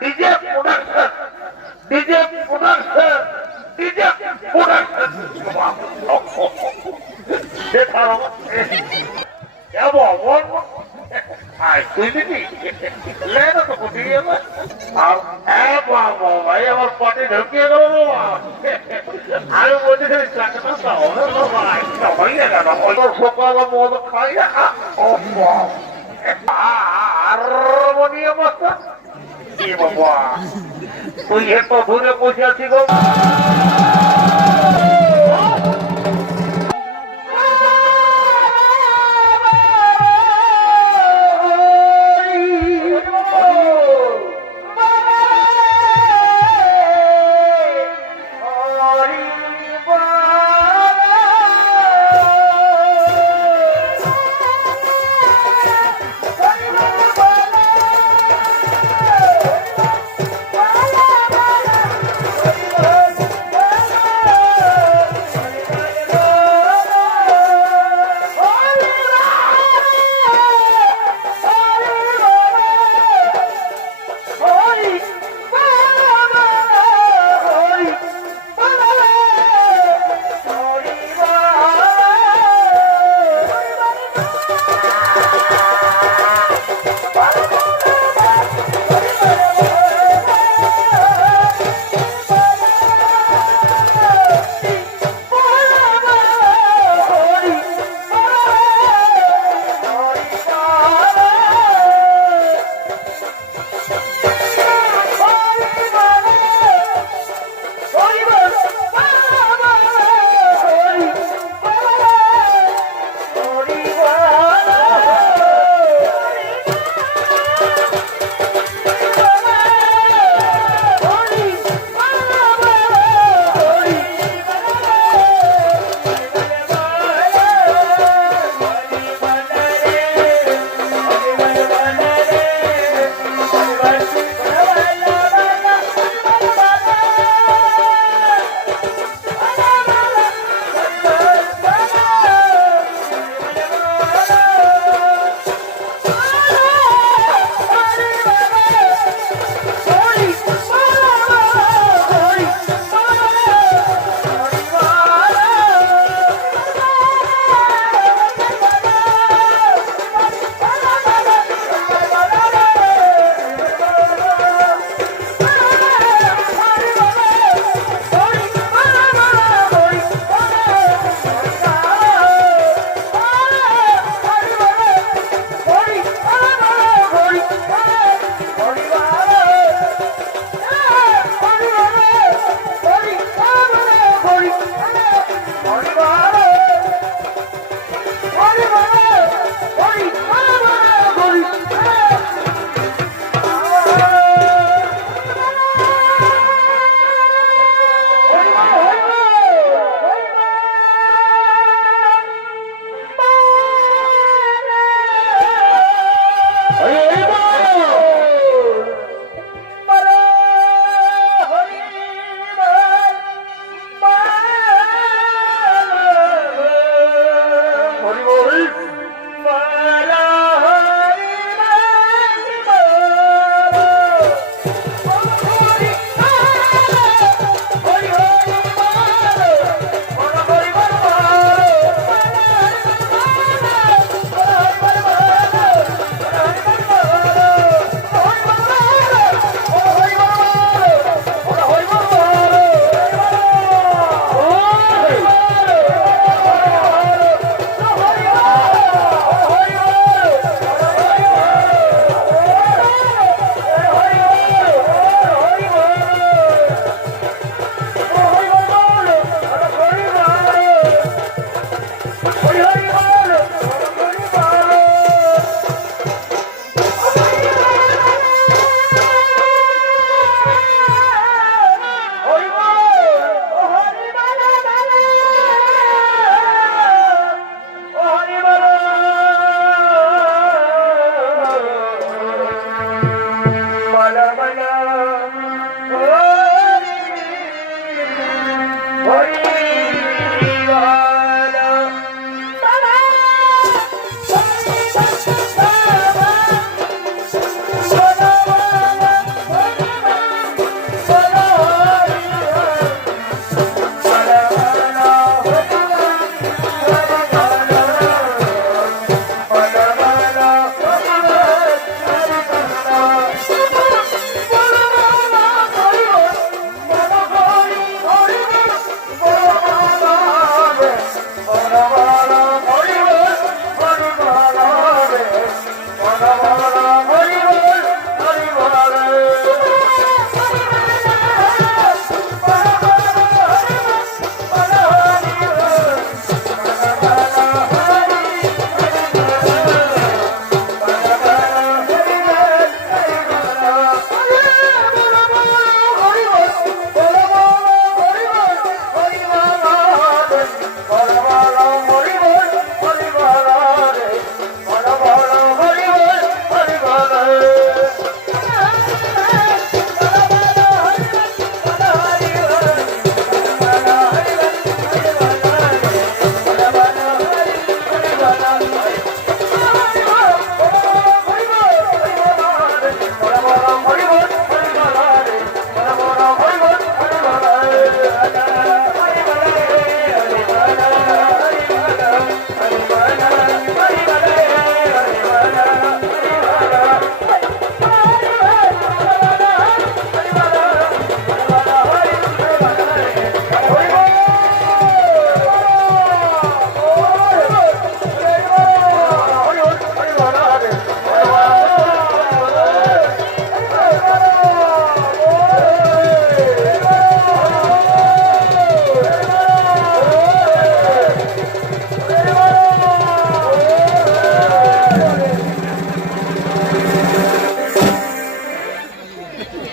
DJ production DJ production DJ production দেখাও এমন আয় তুই দিবি লেনা তো দিয়ে আর ভাই আমার পটে ঢুকিয়ে গেল আমি বলছি টাকাটা দাও ভাই সবাই না সকালে মদ খাই হারমোনিয়াম কি বাবা তুই এত দূরে বসে আছি গো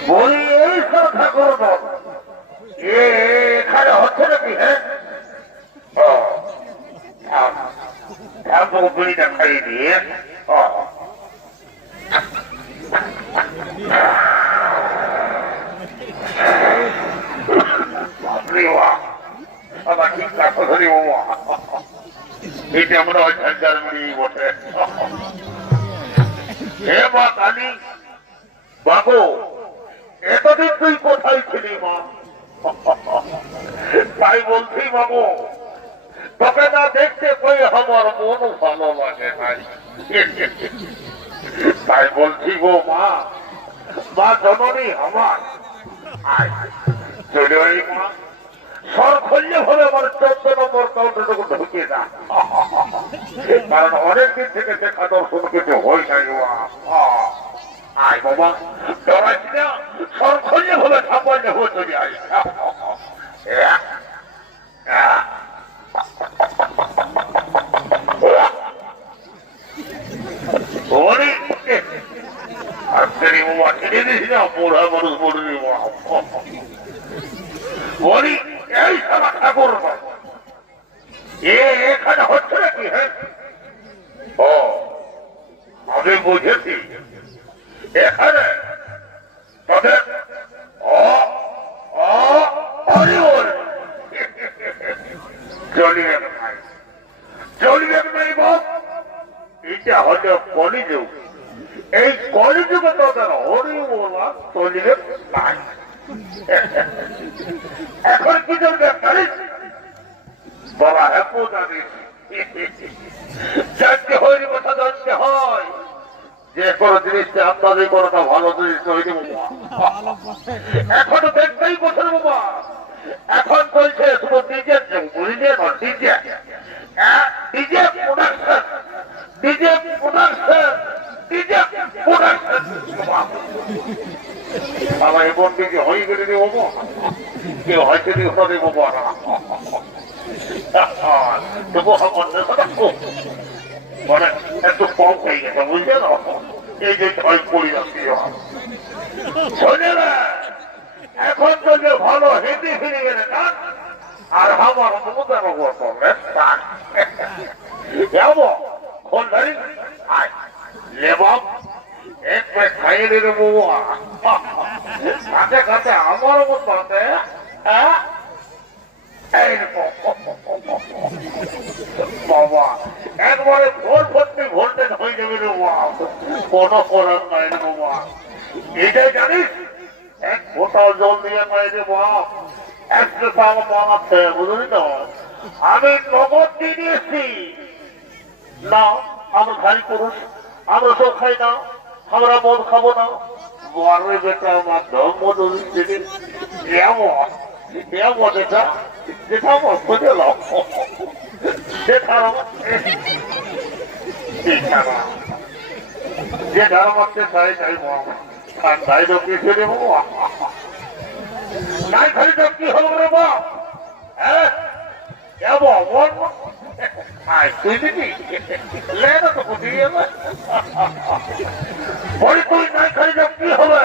বলি এই সব ঠাকুর এখানে হচ্ছে নাকি? হ্যাঁ ঠাকুর বিড়িটা খাইয়ে দিয়ে আমার ঠিক কাছে ধরি বাবা এটা আমরা ঝাঁঝার মুড়ি বটে। হে মা কালী, বাবু এতদিন তুই কোথায় ছিলি মা? তাই বলছি বাবু, তোকে না দেখতে কই আমার মন ভালো লাগে নাই। তাই বলছি গো মা, মা জননী আমার চলে ওই মা সর খুললে হবে আমার 14 নম্বর কাউন্টারটুকু ঢুকিয়ে না, কারণ অনেকদিন থেকে দেখা দর্শন কিছু হয় নাই। আয় বাবা ডরাইছি না, সর খুললে হবে সামান্য হয়ে চলে আয়। পোড়া মানুষ বলি বলি এই সারা ঠাকুর এখানে হচ্ছে নাকি? হ্যাঁ ও আমি বুঝেছি এখানে তাদের চলিয়ে চলিয়ে নেই বাপ, এটা হলো কলিযুগ। এই কলিযুগে তাদের হরি বলা চলিয়ে নাই। এখন কি চলবে জানিস বাবা? হ্যাঁ জানিস, জানতে হয়নি কথা জানতে হয়। যে কোনো জিনিসটা আপনাদের কোনটা ভালো জিনিস তৈরি এখনো দেখতেই বছর বাবা। এখন চলছে শুধু ডিজে, বুঝলে না? DJ DJ production, DJ production, DJ production. আমার এমন দিকে হয়ে গেলে বাবা, কেউ হয়তো হবে বাবা না। তবু আমার মানে একটু কম হয়ে গেছে, বুঝলে না? এই যে ছয় পরিবার শোনে না, এখন তো যে ভালো হিন্দি ফিরে গেলে না, আর আমার মমতা নগর করবে লেবাব এক প্লেট খাইয়ে দিলে বাবা, কাছে কাছে আমার মতো বাবা একবারে ভোর ভর্তি ভোল্টেজ হয়ে যাবে রে বাবা, কোনো করার নাই রে বাবা। এটাই জানিস এক বোতল জল দিয়ে পাই রে বাপ, একটা পাওয়া বানাচ্ছে, বুঝলি তো? আমি নগদ দিয়ে দিয়েছি না, আমরা খালি পুরুষ, আমরা সব খাই না, আমরা মদ খাবো না। বরে বেটা আমার ধর্ম দিদি এমন এমন এটা যেটা আমার খুঁজে লাও যে ধর্মতে চাই চাই ঠান্ডায় ঢুকি ফিরে বাবা, নাই খালি তো কি হলো রে বাপ? হ্যাঁ এমন তুই দিবি লেনা তো বুঝিয়ে বলি তুই নাই খাই কি হবে?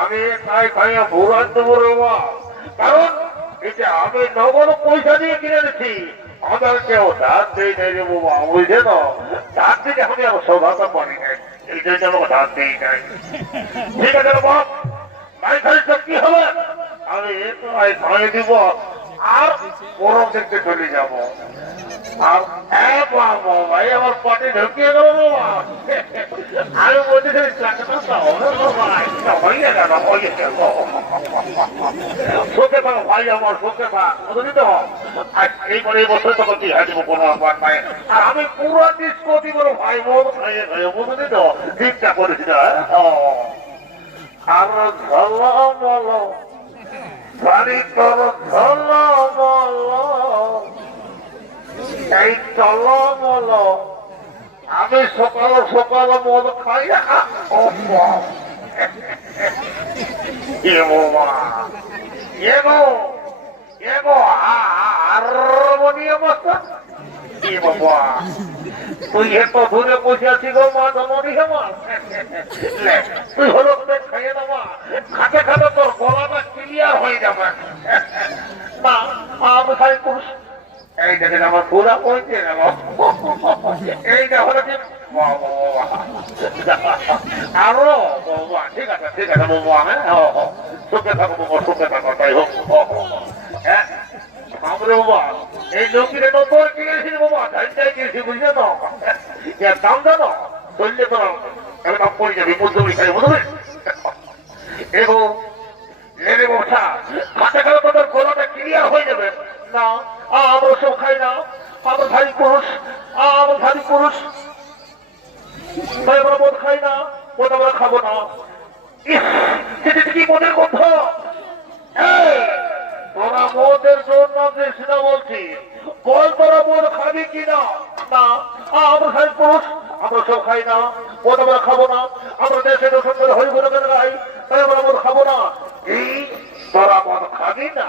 আমি নাই খাইয়া ভুরান দেবো রে মা, কারণ এটা আমি নগদ পয়সা দিয়ে কিনে নিচ্ছি, আমার কেউ ধার দিয়ে নেই রে বাবা, বুঝে না? ধার দিকে আমি আমার সৌভাগ্য পানি নাই, এই জন্য আমাকে ধার দিয়ে নাই। ঠিক আছে রে বাপ, নাই খাই কি হবে? আমি একটু খাইয়ে দিব আর গরম দেখতে চলে যাবো। ভাই আমার পটে ঢুকিয়ে গেল বাবা, আমি বলতে শোকে থাকো ভাই আমার, শোকে থাক, বুঝলি তো? এইবারে এই বছর তখন কি হাঁটবো কোনো ব্যাপার নাই, আর আমি পুরো ডিস্কো দিব ভাই, মন খাইয়ে খাইয়ে, বুঝলি তো? চিন্তা করিস না। আর ঝলমল বাড়ি তোর ঝলমল এই চলমল, আমি সকাল সকাল মদ খাই হারমোনিয়াম বাবা, তুই এত দূরে বসে আছি গো মা জননী আমার, তুই হলো খাইয়ে দেওয়া খাতে খাতে দেখেন আমার পুরা পৌঁছে নেব এইটা হলো যে আরো বৌমা ঠিক আছে বৌমা হ্যাঁ সুখে থাকো বৌমা সুখে থাকো তাই হোক হ্যাঁ আমরা বাবা এই লোকের নতুন কিনেছি বাবা ধানটাই কিনেছি বুঝলে তো এর দাম জানো চললে তো একদম পড়ে যাবে মধ্যমী খাই বুঝবে এবং লেনে বসা হাতে গেলে তোদের গোলাটা ক্লিয়ার হয়ে যাবে না আমরা সব খাই না আমরা ভারী পুরুষ তাই আমরা বোধ খাই না বোধ আমরা খাবো না কি মনের কথা তোরা মোদের জন্য কৃষ্ণ বলছি বল তোরা মোদ খাবি কিনা না আমরা খাই পুরুষ আমরা সব খাই না বোধ আমরা খাবো না আমরা দেশে সুন্দর হরি বলে গাই তাই আমরা মোদ খাবো না এই তোরা মদ খাবি না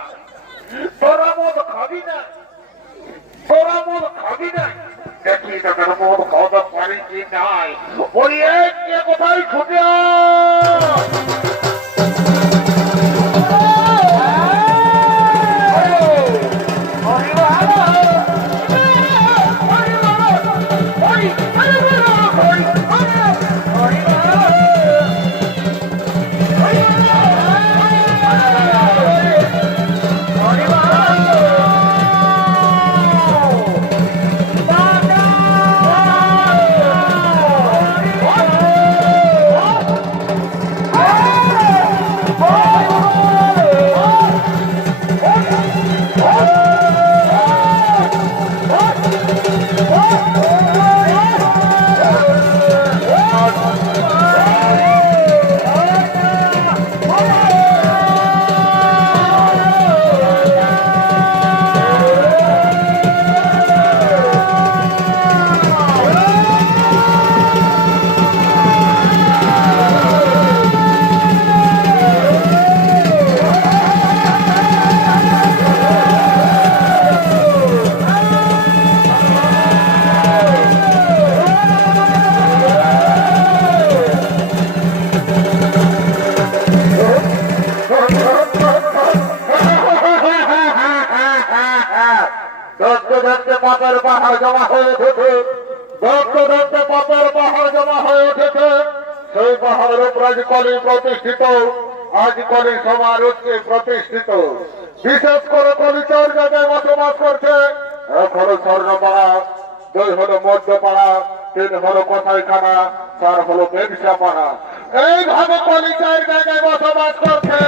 দেখি তোদের মদ খাওয়া পারি কি নাই বলি এক কোথায় ছুটে পাপের পাহাড় জমা হয়ে উঠেছে পাপের পাহাড় জমা হয়ে উঠেছে সেই পাহাড়ের উপর আজ কলি প্রতিষ্ঠিত আজ কলি সমারোহকে প্রতিষ্ঠিত বিশেষ করে কলি 4 জায়গায় বসবাস করছে 1 হলো স্বর্ণপাড়া 2 হলো মধ্যপাড়া 3 হলো কোথায়খানা 4 হলো ব্যবসা পাড়া এইভাবে কলি 4 জায়গায় বসবাস করছে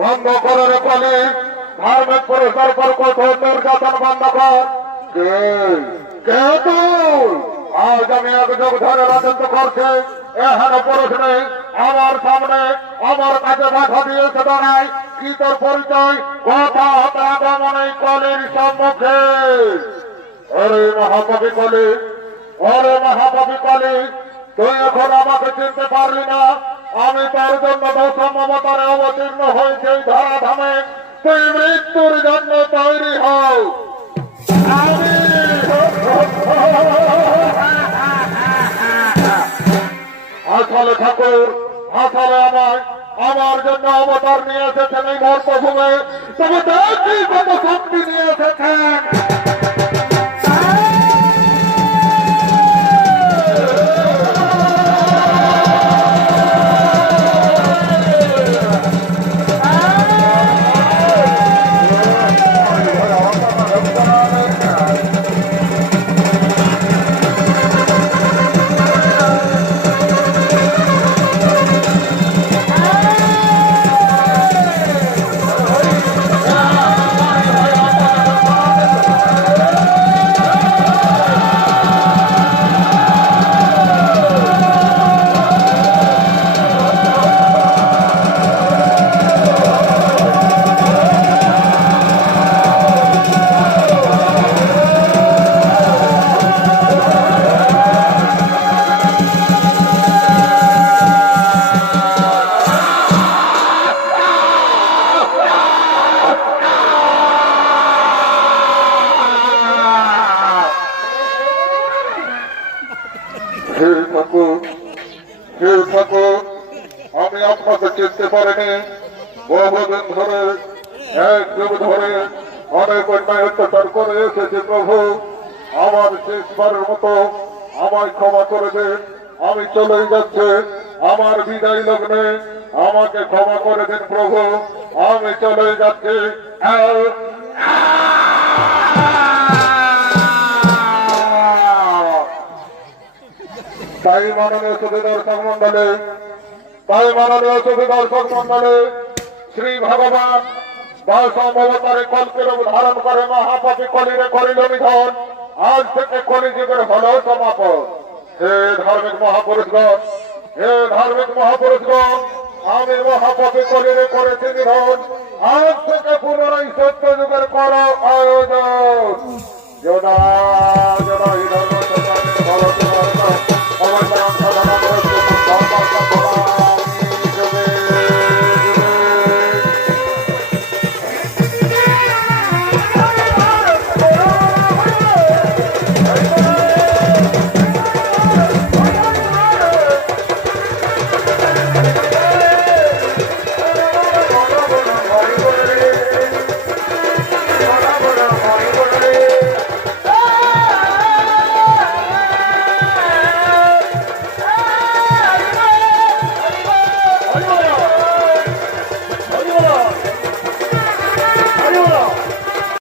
বন্ধ করার ফলে ধার্মিক পরিসর পর কঠোর নির্যাতন বন্ধ কর আজ আমি এক যুগ ধরে রাজত্ব করছে এখানে প্রশ্নে আমার সামনে আমার কাছে বাধা দিয়েছে দাঁড়ায় কি তোর পরিচয় কথা আগমনে কলির সম্মুখে ওরে মহাকবি কলি তুই এখন আমাকে চিনতে পারলি না আমি তার জন্য দশম অবতারে অবতীর্ণ হয়েছে এই ধরাধামে তুই মৃত্যুর জন্য তৈরি হও আসলে ঠাকুর আসলে আমার জন্য অবতার নিয়ে এসেছেন এই মর্তভূমে তবে দেখি কত শক্তি নিয়ে এসেছেন আমি আপনাকে চিনতে পারিনি। বহুদিন ধরে, এক যুগ ধরে অনেক অন্যায় অত্যাচার করে এসেছি প্রভু। আমার শেষবারের মতো আমায় ক্ষমা করে দিন। আমি চলেই যাচ্ছে, আমার বিদায় লগ্নে আমাকে ক্ষমা করে দিন প্রভু। আমি চলে যাচ্ছি। তাই মাননীয় সুধী দর্শক মন্ডলে, শ্রী ভগবান অবতারে কল্পের ধারণ করে মহাপাপী কলিরে করিল নিধন। আজ থেকে কলিযুগের হলো সমাপন। হে ধার্মিক মহাপুরুষগণ, আমি মহাপাপী কলিরে করেছি নিধন। আজ থেকে পুনরায় সত্য যুগের কর আয়োজন। যোদা যোদা হি ধর্ম সত্য ভারত ভারত আমার